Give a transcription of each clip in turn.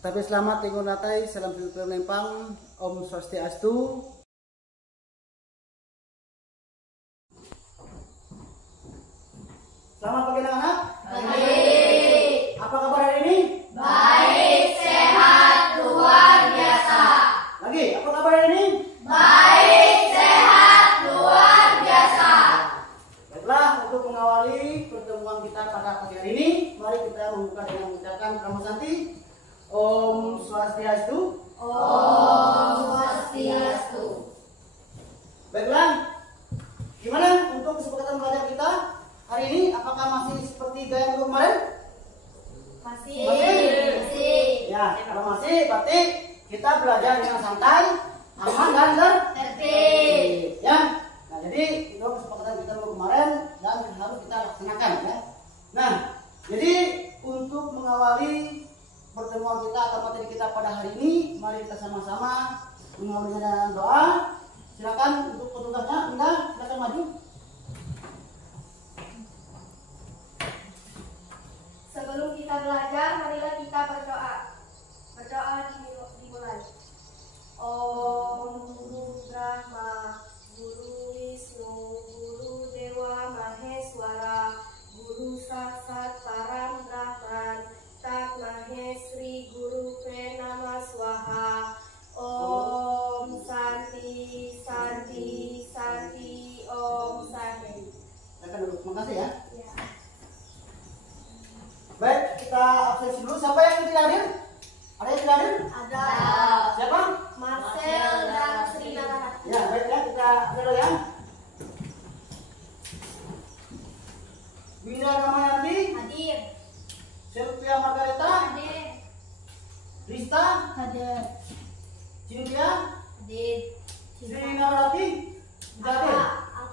Tapi selamat tinggal natai, salam sejahtera menempang, Om Swastiastu. Selamat pagi anak-anak. Pagi. Apa kabar hari ini? Baik, sehat, luar biasa. Lagi, apa kabar hari ini? Baik, sehat, luar biasa. Baiklah, untuk mengawali pertemuan kita pada pagi hari ini, mari kita membuka dengan mengucapkan Namo Santi. Om Swastiastu. Om Swastiastu. Baiklah, gimana untuk kesepakatan belajar kita hari ini? Apakah masih seperti gaya minggu kemarin? Masih. Ya, kalau masih berarti kita belajar dengan santai, aman dan tertib. Ya. Nah, jadi itu kesepakatan kita minggu kemarin dan harus kita laksanakan ya. Nah, jadi untuk mengawali pertemuan kita atau materi kita pada hari ini, mari kita sama-sama mengawali dengan doa. Silakan untuk petugasnya, Indah, silakan maju. Sebelum kita belajar, marilah kita berdoa. Berdoa dimulai. Om Guru Brahma, Guru Wisnu, Guru Dewa Maheswara, Guru Saksat Param Brahman, Tak Mahesri Guru Pranama Swaha. Om Santi, Santi, Santi, Om Santi. Silakan dulu, terima kasih ya. Ya. Baik, kita absensi dulu. Siapa yang tidak hadir? Ada yang tidak hadir? Ada Siapa? Marcel dan Sri Nara. Ya, baik ya, kita dulu ya. Winda Ramayati, Hadir. Sylvia Margareta, Hadir. Rista, Hadir. Cynthia, Hadir. Sri Narati, tidak hadir.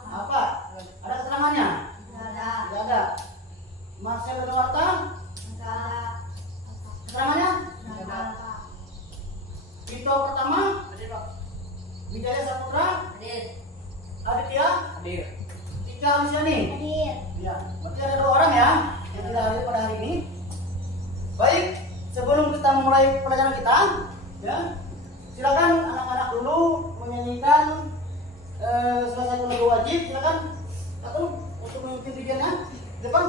Apa? Ada keterangannya? Ada. Tidak ada. Marcel Dawarta, Ada. keterangannya? Ada. Vito Pertama, hadir Pak. Wijaya Saputra, Hadir. Aditya, Hadir. Ika Alisyani. Hadir. Ya, berarti ada 2 orang ya yang tidak hadir pada hari ini. Baik, sebelum kita mulai pelajaran kita, ya, silakan anak-anak dulu menyanyikan salah satu lagu wajib. Silakan, satu untuk memimpin didiannya. Depan.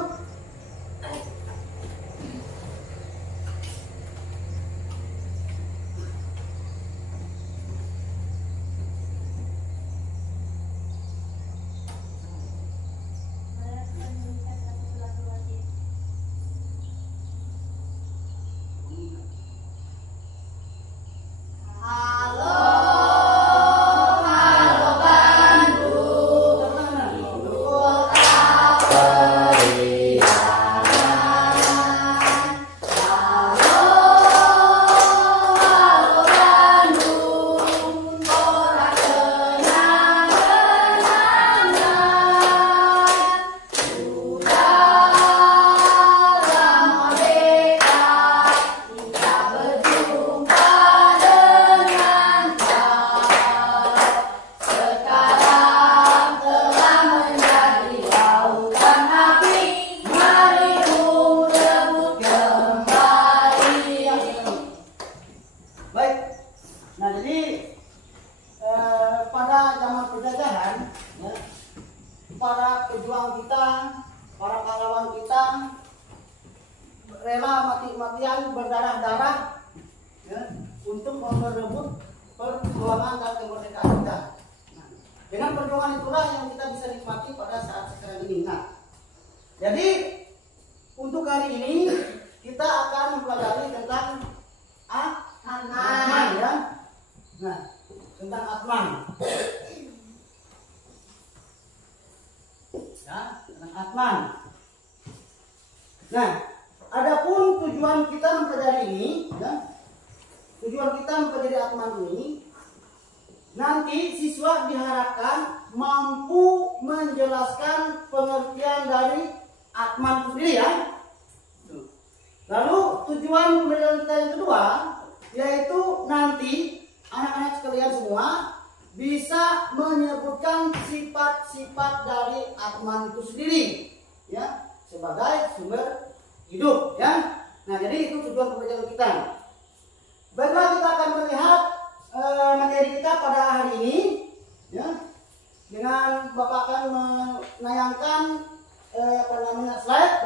Rela mati-matian berdarah-darah ya, untuk merebut perjuangan dan kemerdekaan kita. Nah, dengan perjuangan itulah yang kita bisa nikmati pada saat sekarang ini. Nah, jadi untuk hari ini kita akan mempelajari tentang Atman ya. Nah, tentang Atman. Ya, tentang Atman. Nah, adapun tujuan kita mempelajari ini, ya, tujuan kita mempelajari Atman ini, nanti siswa diharapkan mampu menjelaskan pengertian dari Atman itu sendiri ya. Lalu tujuan pembelajaran kita yang kedua, yaitu nanti anak-anak sekalian semua bisa menyebutkan sifat-sifat dari Atman itu sendiri, ya, sebagai sumber hidup ya. Nah, jadi itu tujuan pembelajaran kita.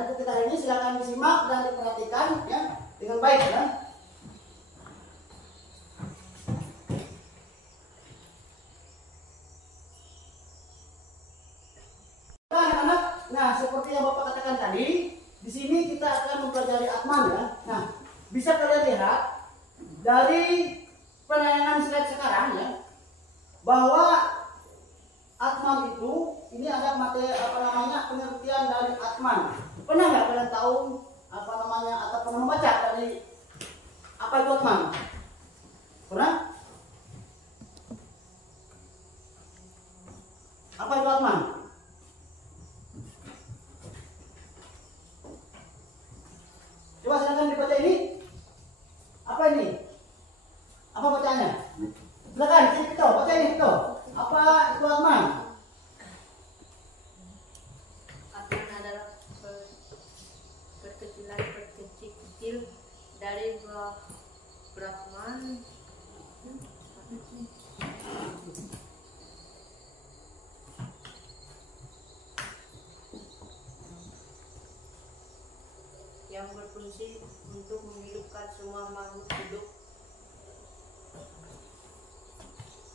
untuk kita hari ini, silakan disimak dan diperhatikan ya dengan baik ya. Anak-anak, nah seperti yang Bapak katakan tadi, di sini kita akan mempelajari Atman ya. Nah, bisa kalian lihat dari penayangan slide sekarang ya, bahwa Atman itu ini ada materi pengertian dari Atman. Pernah nggak kalian tahu atau pernah membaca dari apa itu Atman? Pernah? Apa itu Atman? Coba silakan dibaca ini. Apa ini? Apa bacanya? Silakan, itu baca ini itu. Apa itu Atman? Atman adalah perkecilan kecil dari Brahman yang berfungsi untuk menghidupkan semua makhluk hidup.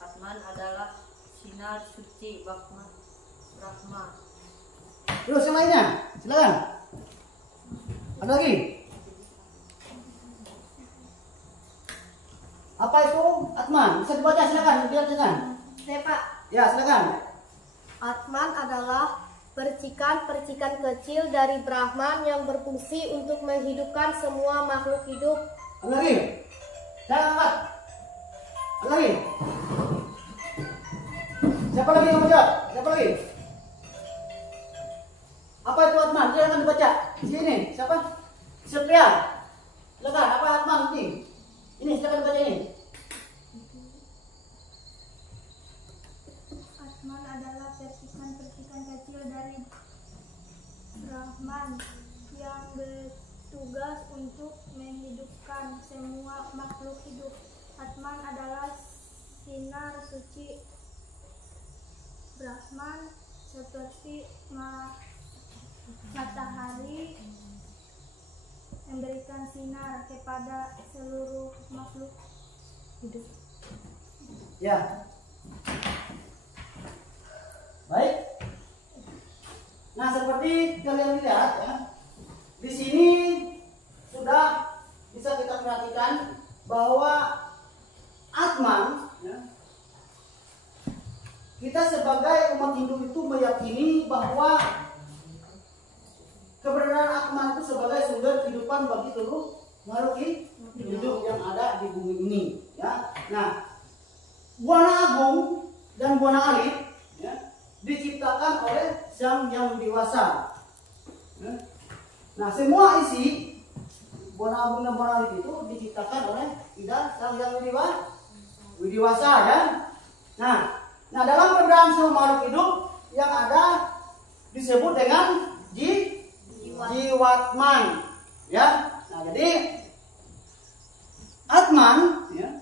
Atman adalah sinar suci Brahma. Terus yang lainnya, silakan. Ada lagi? Apa itu Atman? Bisa dibaca silakan, silakan. Saya Pak. Ya, silakan. Atman adalah percikan-percikan kecil dari Brahman yang berfungsi untuk menghidupkan semua makhluk hidup. Ada lagi? Saya angkat. Ada lagi? Siapa lagi yang mau jawab? Siapa lagi? Apa itu Atman? Silakan dibaca. Sini, siapa? Setia. Silakan, apa Atman ini? Ini silakan dibaca ini. Atman adalah percikan-percikan kecil dari Brahman yang bertugas untuk menghidupkan semua makhluk hidup. Atman adalah sinar suci Brahman seperti matahari memberikan sinar kepada seluruh makhluk hidup. Ya. Baik. Nah, seperti kalian lihat ya, di sini sudah bisa kita perhatikan bahwa Atman ya, kita sebagai umat Hindu itu meyakini bahwa keberadaan Atman itu sebagai sumber kehidupan bagi seluruh makhluk hidup yang ada di bumi ini ya. Nah, Buana Agung dan Buana Alit ya, diciptakan oleh Sang Yang Dewasa. Nah, semua isi Buana Agung dan Buana Alit itu diciptakan oleh Ida Sang Yang Dewasa ya. Nah, dalam keberadaan semua makhluk hidup yang ada disebut dengan Jiwatman ya. Nah, jadi Atman ya,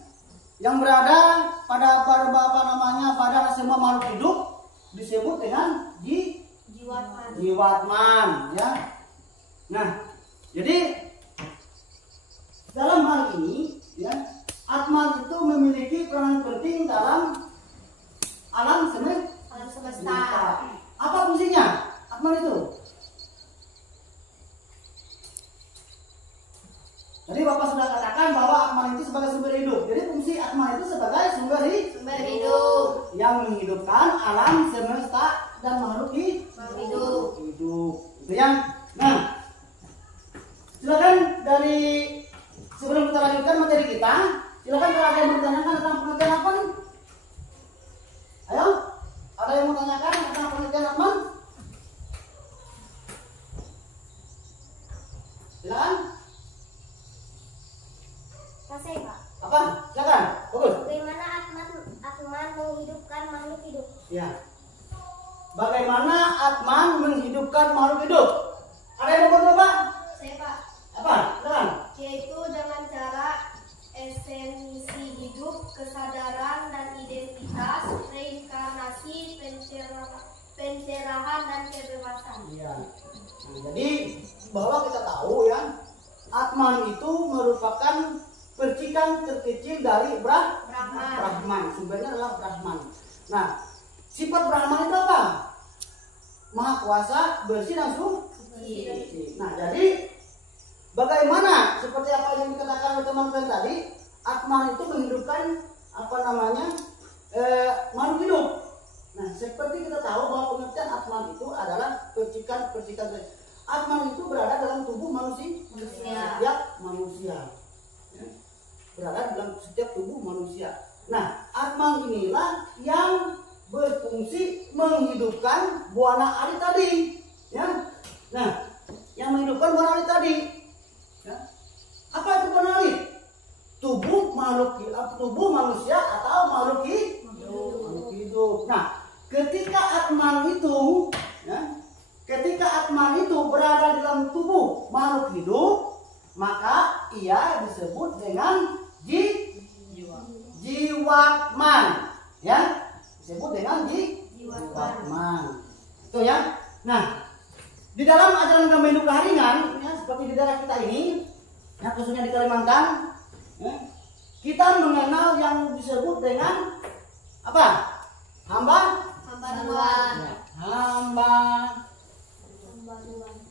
yang berada pada semua makhluk hidup disebut dengan Jiwatman ya. Nah, jadi dalam hal ini ya, Atman itu memiliki peran penting dalam alam semesta. Apa fungsinya Atman itu? Jadi Bapak sudah katakan bahwa Atman itu sebagai sumber hidup. Jadi fungsi Atman itu sebagai sumber hidup yang menghidupkan alam semesta dan makhluk hidup. Itu yang. Nah, silakan dari sebelum kita lanjutkan materi kita, silakan kalau ada yang bertanyakan tentang pengertian Atman. Ayo, ada yang mau tanyakan tentang pengertian Atman? Silakan. Saya Pak. Apa? Silakan. Bagus. Bagaimana Atman menghidupkan makhluk hidup? Ya. Bagaimana Atman menghidupkan makhluk hidup? Ada yang mau coba? Saya Pak. Apa? Silakan. Yaitu dengan cara esensi hidup, kesadaran dan identitas, reinkarnasi, pencerahan dan kebebasan. Iya. Nah, jadi bahwa kita tahu ya, Atman itu merupakan percikan terkecil dari Brahman. Sumbernya adalah Brahman. Nah, sifat Brahman itu apa? Maha kuasa, bersih dan suci. Nah, jadi bagaimana seperti apa yang dikatakan oleh teman-teman tadi, Atman itu menghidupkan makhluk hidup. Nah, seperti kita tahu bahwa pengertian Atman itu adalah percikan. Atman itu berada dalam tubuh setiap manusia. Ya. Berada dalam setiap tubuh manusia. Nah, Atman inilah yang berfungsi menghidupkan buana alit tadi. Ya. Nah, yang menghidupkan buana alit tadi. Ya. Apa itu buana alit? Tubuh manusia atau makhluk hidup. Nah, ketika Atman itu berada dalam tubuh makhluk hidup, maka ia disebut dengan jiwatman, ya, disebut dengan jiwatman. Itu ya. Nah, di dalam ajaran agama Hindu Kaharingan, ya, seperti di daerah kita ini, ya, khususnya di Kalimantan, ya, kita mengenal yang disebut dengan apa?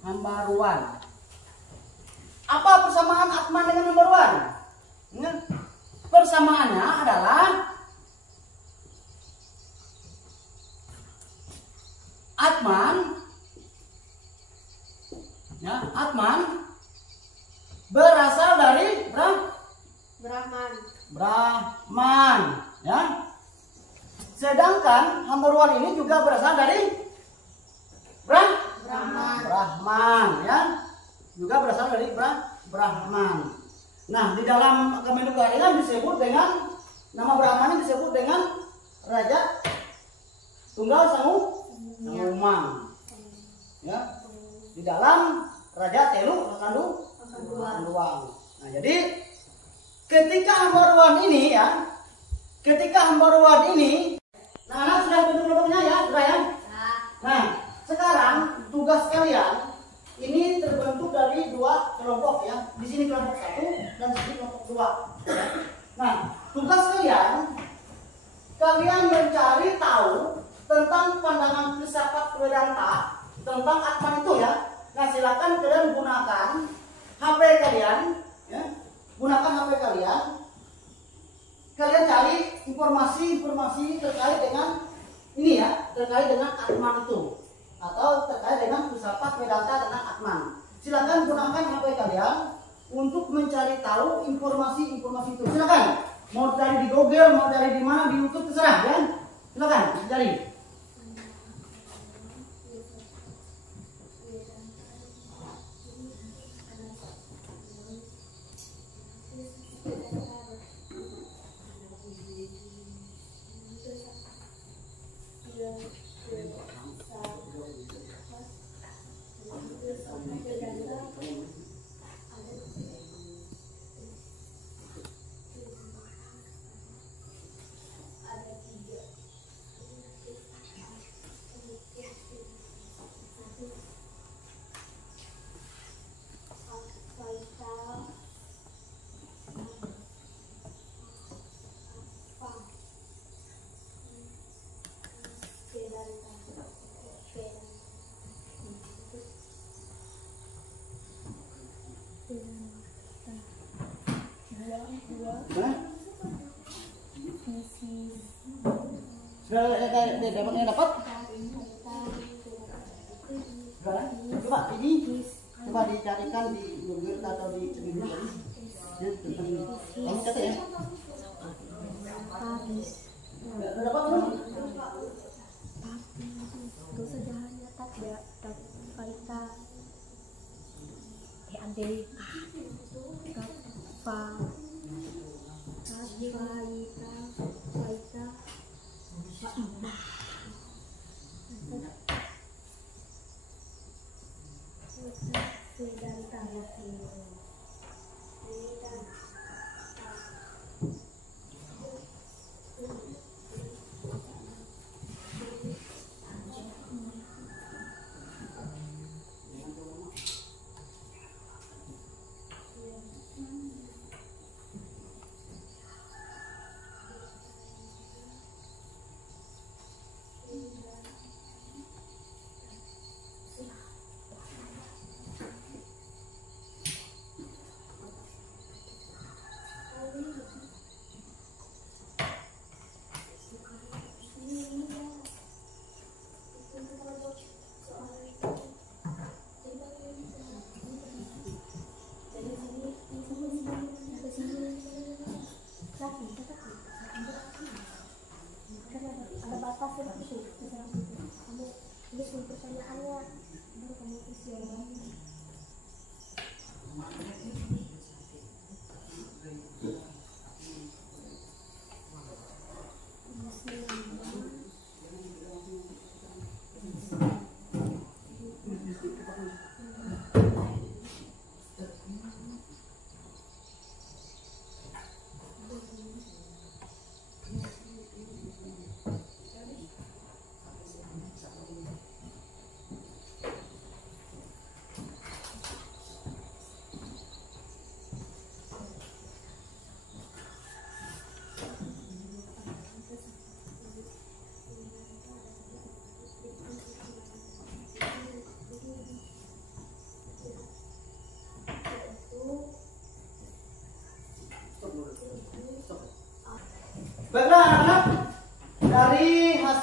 Hambaruan. Apa persamaan Atman dengan Hambaruan? Ya, persamaannya adalah Atman berasal dari Brahman, ya. Sedangkan Hambaruan ini juga berasal dari Brahman, ya. Juga berasal dari Brahman. Nah, di dalam agama Hindu Kaharingan disebut dengan nama Brahman disebut dengan Raja Tunggal Sangumang. Ya. Di dalam Raja Telu Kanduang. Nah, jadi ketika Hambaruan ini, nah, anak sudah bentuk kelompoknya ya, sudah ya. Nah, sekarang tugas kalian ini terbentuk dari dua kelompok ya. Di sini kelompok 1 dan di sini kelompok 2. Nah, tugas kalian mencari tahu tentang pandangan filsafat Vedanta tentang Atman itu ya. Nah, silakan kalian gunakan HP kalian, ya. Gunakan HP kalian. Kalian cari informasi terkait dengan ini ya, terkait dengan Atman itu, atau terkait dengan filsafat Vedanta tentang Atman. Silakan gunakan HP kalian untuk mencari tahu informasi itu. Silakan, mau cari di Google, mau cari di mana, di YouTube, terserah ya. Silakan cari. Sudah dapat? Coba ini coba dicarikan di Google atau di Google ya, tentang kata ya. Sudah dapat belum?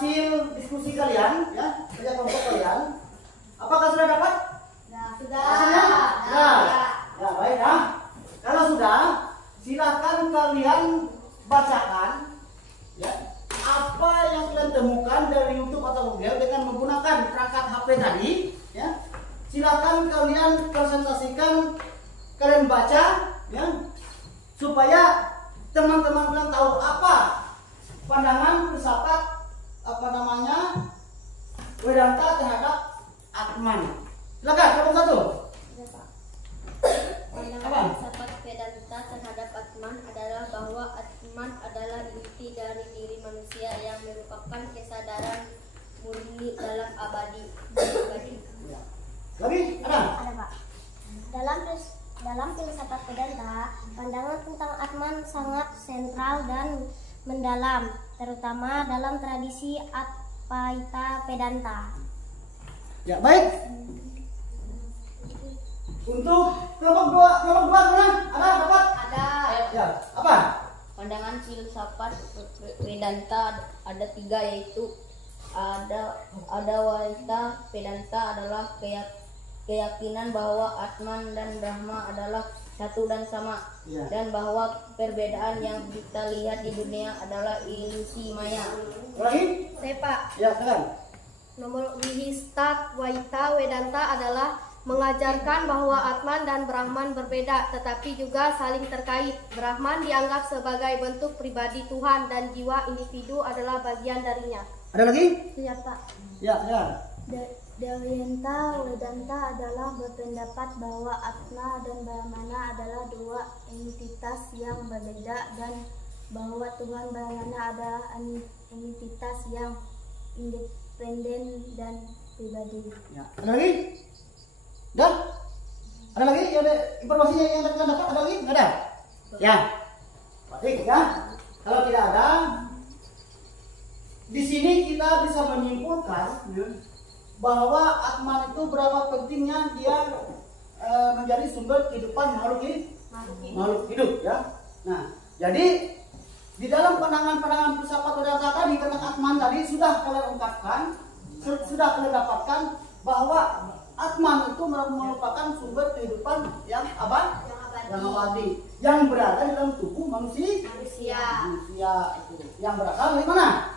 hasil diskusi kalian, ya, kerja kelompok kalian, apakah sudah dapat? Sudah. Hasilnya? Sudah. Ya, baik ya. Kalau sudah, silakan kalian bacakan, ya, apa yang kalian temukan dari YouTube atau Google dengan menggunakan perangkat HP tadi, ya. Silakan kalian presentasikan, kalian baca, ya, supaya teman-teman kalian tahu apa pandangan filsafat Vedanta terhadap Atman. Silakan, kelompok satu. Pandangan filsafat Vedanta terhadap Atman adalah bahwa Atman adalah inti dari diri manusia yang merupakan kesadaran murni dalam abadi. Ya. Lagi ada? Ada Pak. Dalam filsafat Vedanta, pandangan tentang Atman sangat sentral dan mendalam, terutama dalam tradisi Advaita Vedanta. Ya, baik. Untuk kelompok dua mana? Ada dapat? Ada. Ya, apa? Pandangan filsafat Vedanta ada 3, yaitu Advaita Vedanta adalah keyakinan bahwa Atman dan Brahma adalah satu dan sama, Ya. dan bahwa perbedaan yang kita lihat di dunia adalah ilusi maya. Lagi? Sepa. Ya, silakan. Nomor Vihista Dvaita Vedanta adalah mengajarkan bahwa Atman dan Brahman berbeda tetapi juga saling terkait. Brahman dianggap sebagai bentuk pribadi Tuhan dan jiwa individu adalah bagian darinya. Ada lagi? Iya Pak. Ya, ya. Dvaita Vedanta adalah berpendapat bahwa Atma dan Brahmana adalah 2 entitas yang berbeda dan bahwa Tuhan Brahmana adalah entitas yang independen dan pribadi. Ya. Ada lagi? Dah? Ada lagi? Ya, ada informasinya yang kalian dapat? Ada lagi? Nggak ada? Ya. Baik ya. Kalau tidak ada, di sini kita bisa menyimpulkan, ya, bahwa Atman itu berapa pentingnya dia menjadi sumber kehidupan makhluk hidup, ya. Nah, jadi di dalam pandangan filsafat Vedanta tadi tentang Atman tadi sudah kalian ungkapkan, sudah kalian dapatkan bahwa Atman itu merupakan sumber kehidupan yang abadi, yang berada di dalam tubuh manusia itu, yang berasal dari mana?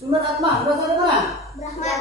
Sumber Atman berasal dari mana? Brahman.